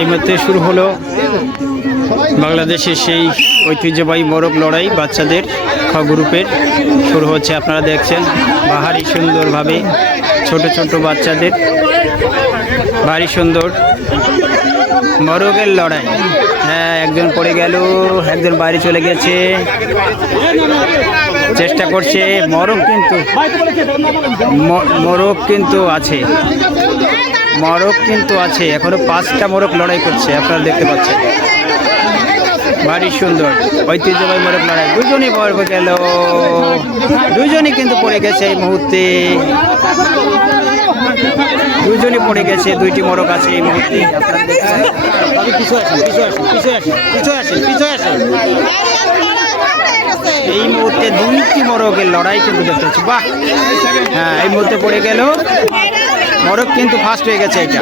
এই মুহূর্তে শুরু হলো বাংলাদেশের সেই ঐতিহ্যবাহী মোরগ লড়াই বাচ্চাদের খ গ্রুপের শুরু হচ্ছে। আপনারা দেখছেন ভারী সুন্দরভাবে ছোট ছোট বাচ্চাদের ভারী সুন্দর মোরগের লড়াই। হ্যাঁ, একজন পড়ে গেল, একজন বাইরে চলে গেছে, চেষ্টা করছে। মোরগ কিন্তু আছে, এখনো 5টা মোরগ লড়াই করছে। আপনারা দেখতে পাচ্ছেন ভারী সুন্দর ঐতিহ্যবাহী মোরগ লড়াই। দুজনই পড়ে গেল, দুজনই কিন্তু পড়ে গেছে এই মুহূর্তে, দুজনই পড়ে গেছে। 2টি মোরগ আছে এই মুহূর্তে। আপনারা দেখছেন এই মুহূর্তে 2টি মোরগের লড়াই কিন্তু দেখতে পাচ্ছি। বাহ, হ্যাঁ, এই মুহূর্তে পড়ে গেল মোরগ, কিন্তু ফার্স্ট হয়ে গেছে এটা।